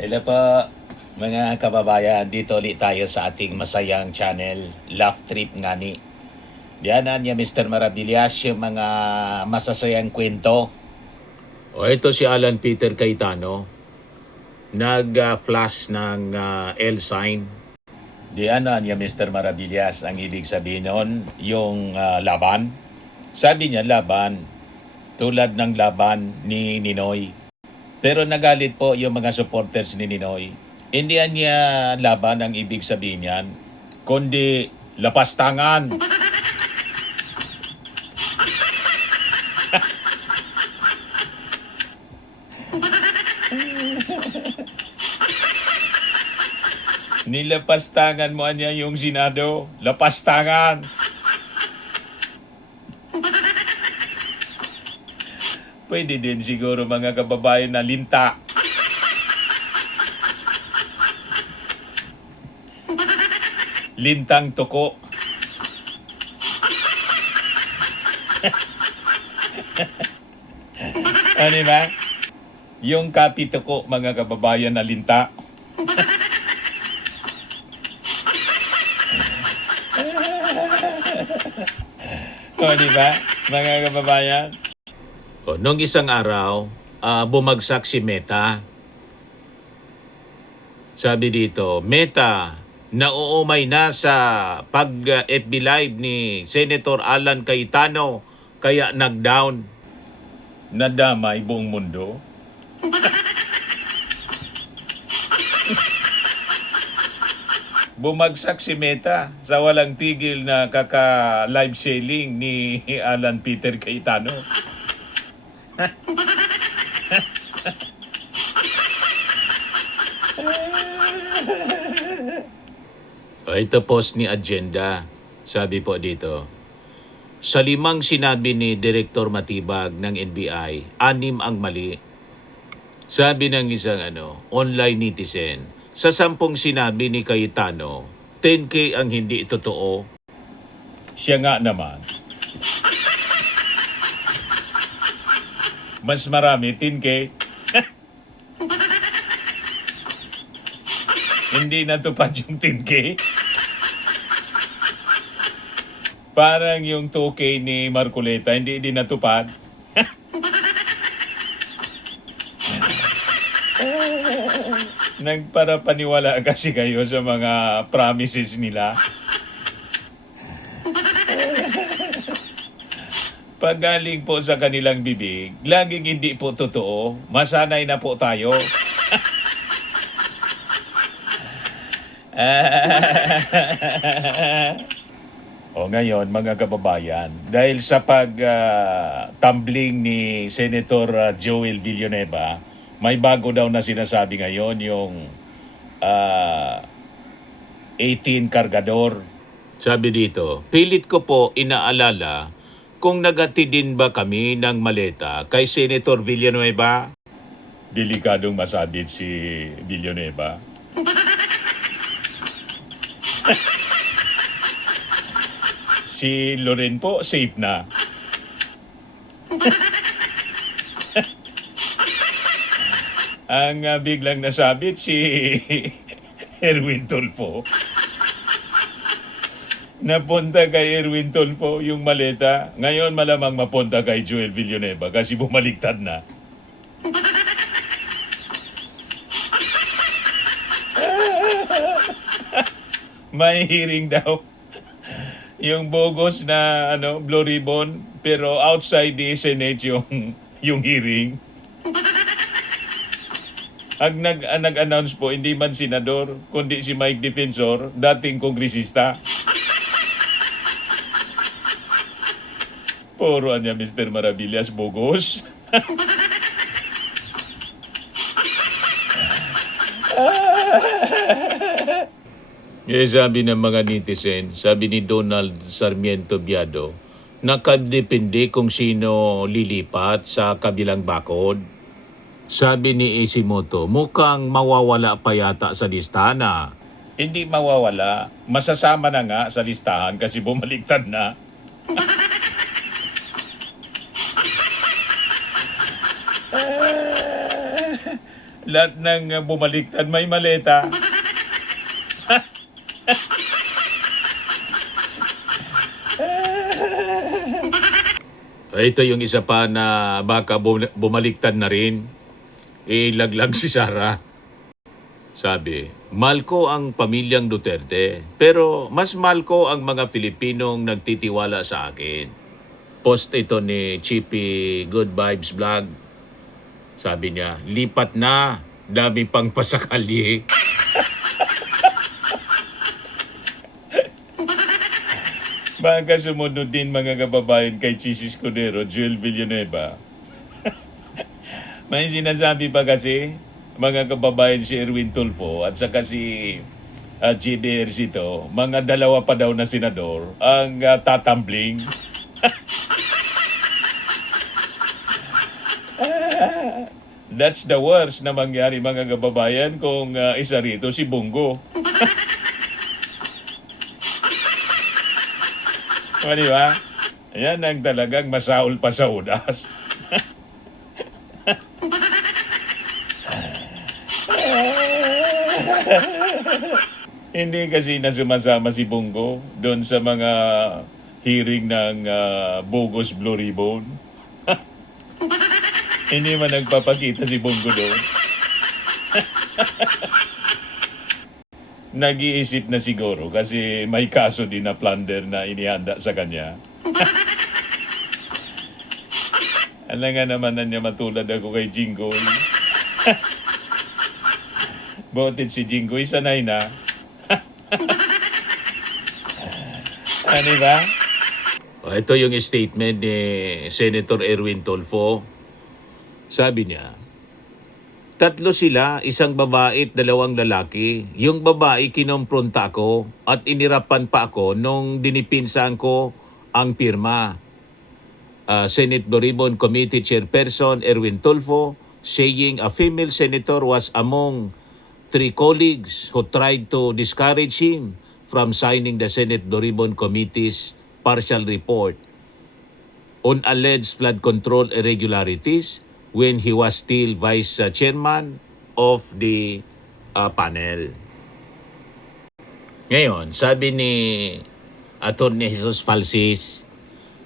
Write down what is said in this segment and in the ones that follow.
Hello po mga kababayan, dito ulit tayo sa ating masayang channel, Laugh Trip Ngani. Diyanan niya Mr. Maravillas yung mga masasayang kwento. O ito si Alan Peter Cayetano, nag-flash ng L sign. Diyanan niya Mr. Maravillas, ang ibig sabihin nun, yung laban. Sabi niya laban, tulad ng laban ni Ninoy. Pero nagalit po yung mga supporters ni Ninoy. Hindi niya laban ang ibig sabihin niyan, kundi lapastangan. Nilapastangan mo niya yung Senado. Lapastangan. Pwede din siguro mga kababayan na linta. Lintang tuko. Ano ba? Yung kapi tuko mga kababayan na linta. O diba mga kababayan? O, nung isang araw, bumagsak si Meta. Sabi dito, Meta, nauumay na sa pag-FB Live ni Senator Alan Cayetano, kaya nag-down. Nadamay buong mundo. Bumagsak si Meta sa walang tigil na kaka-live selling ni Alan Peter Cayetano. O, ito post ni Agenda. Sabi po dito, sa 5 sinabi ni Direktor Matibag ng NBI, 6 ang mali. Sabi ng isang online netizen, sa 10 sinabi ni Cayetano, 10K ang hindi totoo. Siya nga naman. Mas marami, 10K. Hindi natupad yung 10K. Parang yung 2K ni Marcoleta, hindi din natupad. Nagparapaniwala kasi kayo sa mga promises nila. Pag galing po sa kanilang bibig, laging hindi po totoo. Masanay na po tayo. O ngayon mga kababayan, dahil sa pag-tumbling ni Senator Joel Villanueva, may bago daw na sinasabi ngayon yung 18 kargador. Sabi dito, pilit ko po inaalala kung nagati din ba kami ng maleta kay Senator Villanueva. Delikadong masabit si Villanueva. Si Loren po, safe na. Ang biglang nasabit si Erwin Tulfo. Napunta kay Erwin Tulfo yung maleta. Ngayon malamang mapunta kay Joel Villanueva kasi bumaliktad na. May hearing daw. Yung bogus na blue ribbon, pero outside the Senate yung hearing. Ang nag-announce po, hindi man senador, kundi si Mike Defensor, dating kongresista. Puro niya Mr. Maravillas, bogus. Sabi ng mga netizen, sabi ni Donald Sarmiento Biado, nakadepende kung sino lilipat sa kabilang bakod. Sabi ni Isimoto, mukhang mawawala pa yata sa listahan na. Hindi mawawala, masasama na nga sa listahan kasi bumaliktad na. Lahat ng bumaliktad may maleta. Ito yung isa pa na baka bumaliktad na rin. Ilaglag si Sara. Sabi, mahal ko ang pamilyang Duterte, pero mas mahal ko ang mga Filipinong nagtitiwala sa akin. Post ito ni Chippy Good Vibes Vlog. Sabi niya, lipat na, dami pang pasakali. Baka sumunod din mga kababayan kay Chis Escudero, Joel Villanueva. May sinasabi pa kasi, mga kababayan si Erwin Tulfo at saka si JD Ercito, mga dalawa pa daw na senador ang tatambling. That's the worst na mangyari mga kababayan kung isa rito si Bongo. O, di ba? Yan ang talagang masaol pa sa udas. Hindi kasi na sumasama si Bongo doon sa mga hearing ng bogus Blue Ribbon. Hindi man nagpapakita si Bongo doon. Nag-iisip na siguro kasi may kaso din na plunder na inihanda sa kanya. Alam nga naman na niya matulad ako kay Jinggoy. Botit si Jinggoy, sanay na. Ano ba? Ito yung statement ni Senator Erwin Tulfo. Sabi niya, 3 sila, isang babae at 2 lalaki. Yung babae kinompronta ko at inirapan pa ako nung dinipinsan ko ang pirma. Senate Blue Ribbon Committee Chairperson Erwin Tulfo saying a female senator was among 3 colleagues who tried to discourage him from signing the Senate Blue Ribbon Committee's partial report on alleged flood control irregularities when he was still vice chairman of the panel. Ngayon, sabi ni Atty. Jesus Falsis,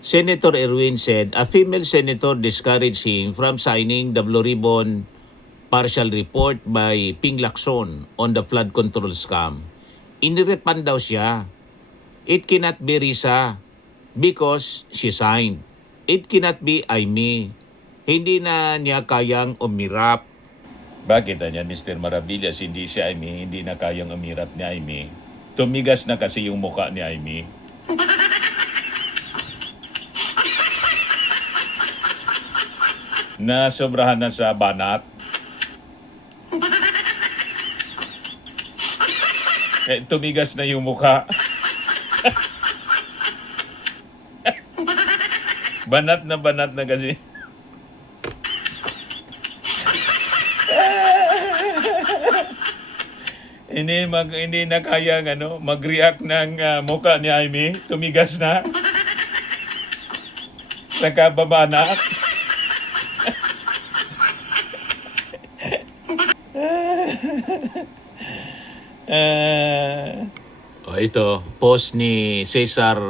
Senator Erwin said a female senator discouraged him from signing the Blue Ribbon partial report by Ping Lacson on the flood control scam. Inirepan daw siya. It cannot be Risa because she signed. It cannot be Aimee. Hindi na niya kayang umirap. Bakit niya, Mr. Maravillas, hindi si Aimee, hindi na kayang umirap ni Aimee? Tumigas na kasi yung mukha ni Aimee. Na sobrahan na sa banat. Tumigas na yung mukha. Banat na kasi. Hindi na kaya mag-react ng mukha ni Aimee. Tumigas na. Sa kababanak. Ito, post ni Cesar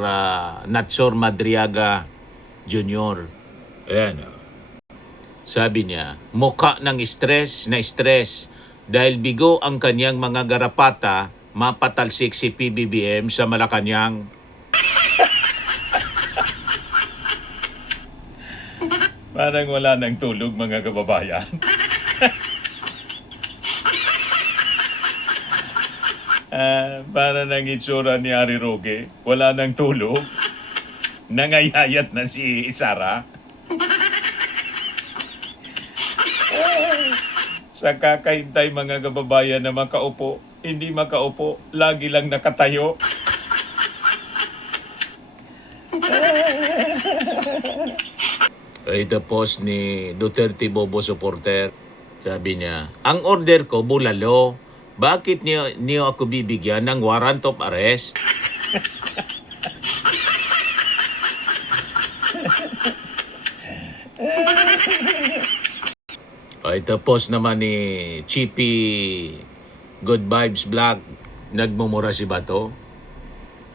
Natsor Madriaga Jr. Ayan. Sabi niya, mukha ng stress dahil bigo ang kanyang mga garapata, mapatalsik si PBBM sa Malacanang. Parang wala nang tulog mga kababayan. Para nang itsura ni Ari Roque, wala nang tulog. Nangayayat na si Sara. Sa kakaintay mga kababayan na makaupo, hindi makaupo, lagi lang nakatayo. Ito post ni Duterte Bobo supporter. Sabi niya, ang order ko bulalo. Bakit niyo ako bibigyan ng warrant of arrest? Ito post naman ni Chippy Good Vibes Black. Nagmumura si Bato.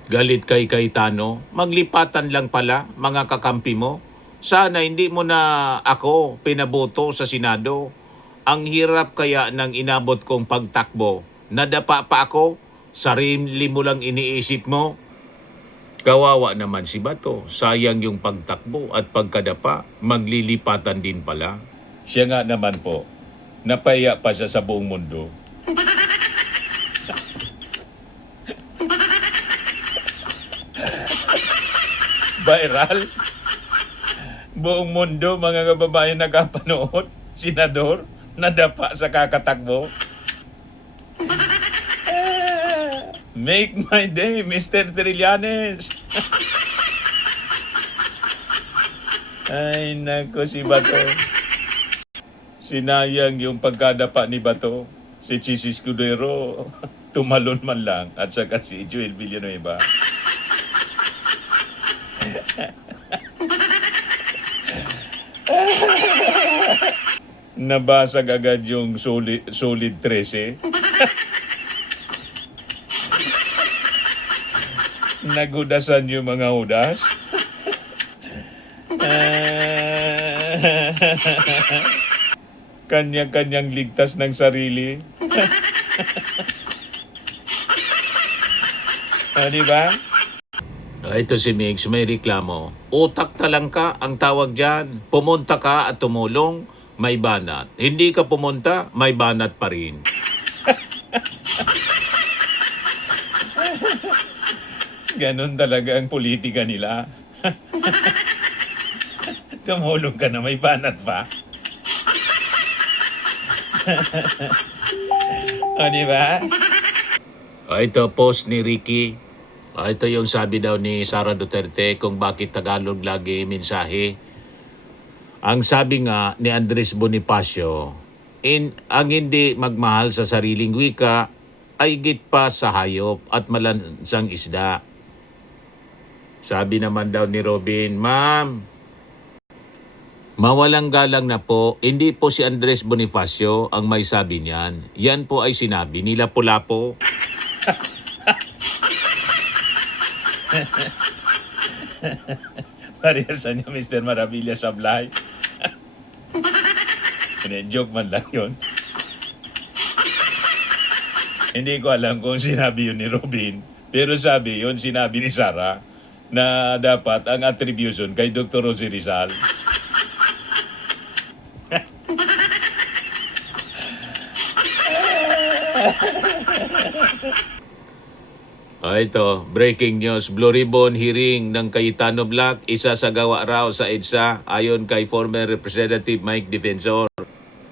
Galit kay Cayetano. Maglipatan lang pala, mga kakampi mo. Sana hindi mo na ako pinaboto sa Senado. Ang hirap kaya ng inabot kong pagtakbo. Nadapa pa ako. Sarili mo lang iniisip mo. Kawawa naman si Bato. Sayang yung pagtakbo at pagkadapa. Maglilipatan din pala. Siya nga naman po. Napaya pa siya sa buong mundo. Viral. Buong mundo, mga kababayan nakapanood. Senador, nadapa sa kakatakbo. Make my day, Mr. Trillanes. Ay, nako si Bato. Sinayang yung pagkadapa ni Bato. Si Chis Escudero, tumalon man lang. At saka si Joel Villanueva. Nabasag agad yung solid 13. Nagudasan yung mga hudas. Kanya-kanyang ligtas ng sarili. Diba? Ito si Mix, may reklamo. Utak talang ka ang tawag dyan. Pumunta ka at tumulong, may banat. Hindi ka pumunta, may banat pa rin. Ganon talaga ang politika nila. Tumulong ka na, may banat pa. Diba? Ito post ni Ricky. Ito yung sabi daw ni Sara Duterte kung bakit Tagalog lagi mensahe. Ang sabi nga ni Andres Bonifacio, ang hindi magmahal sa sariling wika ay higit pa sa hayop at malansang isda. Sabi naman daw ni Robin, Ma'am, mawalang galang na po, hindi po si Andres Bonifacio ang may sabi niyan. Yan po ay sinabi ni Lapu-Lapu. Pariyasan niya Mr. Maravilla Sablay. Joke man lang yun. Hindi ko alam kung sinabi yun ni Robin. Pero sabi yun, sinabi ni Sarah na dapat ang attribution kay Dr. Rosie Rizal. Ito, breaking news. Blue Ribbon hearing ng Cayetano Black, isasagawa raw sa EDSA ayon kay former Representative Mike Defensor.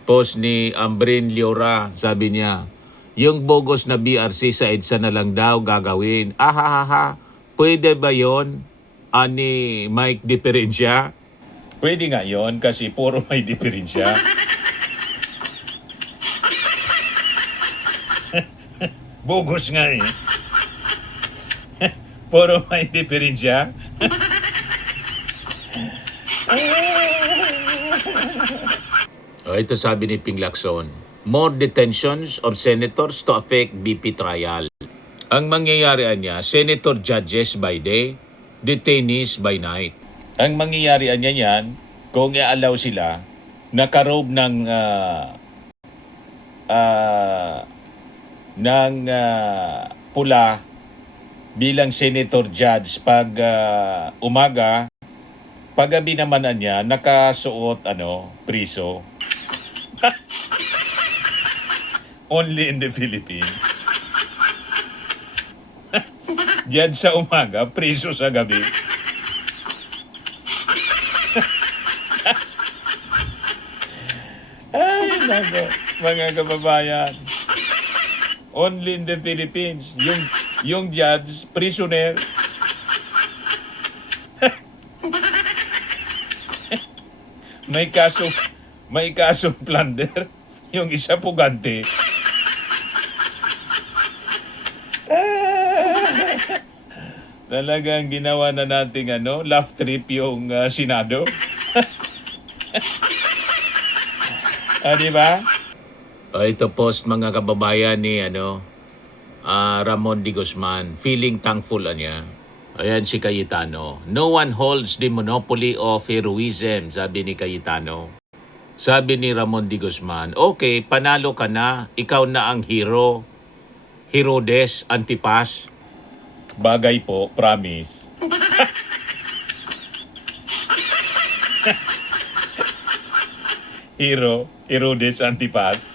Post ni Ambrin Liora, sabi niya, yung bogus na BRC sa EDSA na lang daw gagawin. Ahahaha, pwede ba yon? Ani Mike diferensya? Pwede nga yon kasi puro may diferensya. Bogus nga eh. Puro may diferensya. Ito sabi ni Ping Lacson, more detentions of senators to affect BP trial. Ang mangyayari niya, senator judges by day, detainees by night. Ang mangyayari niya yan, kung i-allow sila, nakarob ng pula bilang senator judge pag umaga, paggabi naman niya nakasuot priso. Only in the Philippines. Judge sa umaga, priso sa gabi. Ay, nako, mga kababayan. Only in the Philippines. Yung judge, prisoner. may kasong plunder. Yung isa pugante. Talagang ginawa na nating laugh trip yung Senado. Di ba? Ito post mga kababayan ni Ramon D. Guzman. Feeling thankful niya. Ayan si Cayetano. No one holds the monopoly of heroism, sabi ni Cayetano. Sabi ni Ramon D. Guzman, okay, panalo ka na. Ikaw na ang hero. Herodes Antipas. Bagay po, promise. Herodes Antipas.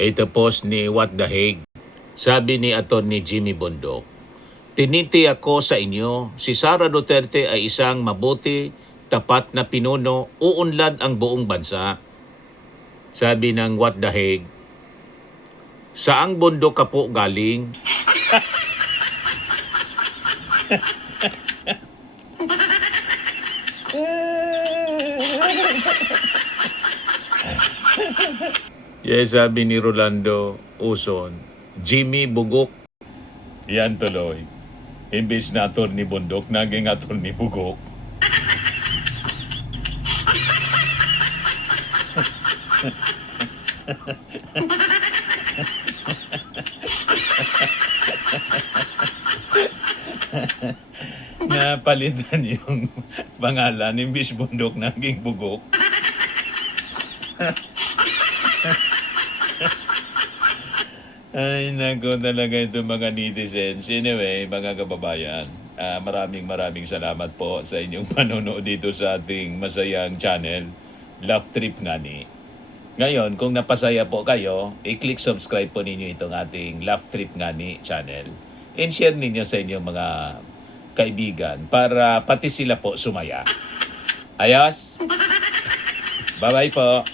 Ito post ni What the Hague. Sabi ni Atty. Jimmy Bundok, tiniti ako sa inyo, si Sara Duterte ay isang mabuti, tapat na pinuno, uunlad ang buong bansa. Sabi ng What the Hague, saang bundok ka po galing? Yes, sabi ni Rolando Uson, Jimmy Bugok. Yan tuloy. Imbis na Atty. Bundok, naging Atty. Bugok. Napalitan yung pangalan, imbis Bundok, naging Bugok. Ay, nako talaga ito mga netizens. Anyway, mga kababayan, maraming salamat po sa inyong panonood dito sa ating masayang channel, Love Trip Ngani. Ngayon, kung napasaya po kayo, i-click subscribe po ninyo itong ating Love Trip Ngani channel. And share ninyo sa inyong mga kaibigan para pati sila po sumaya. Ayos? Bye-bye po.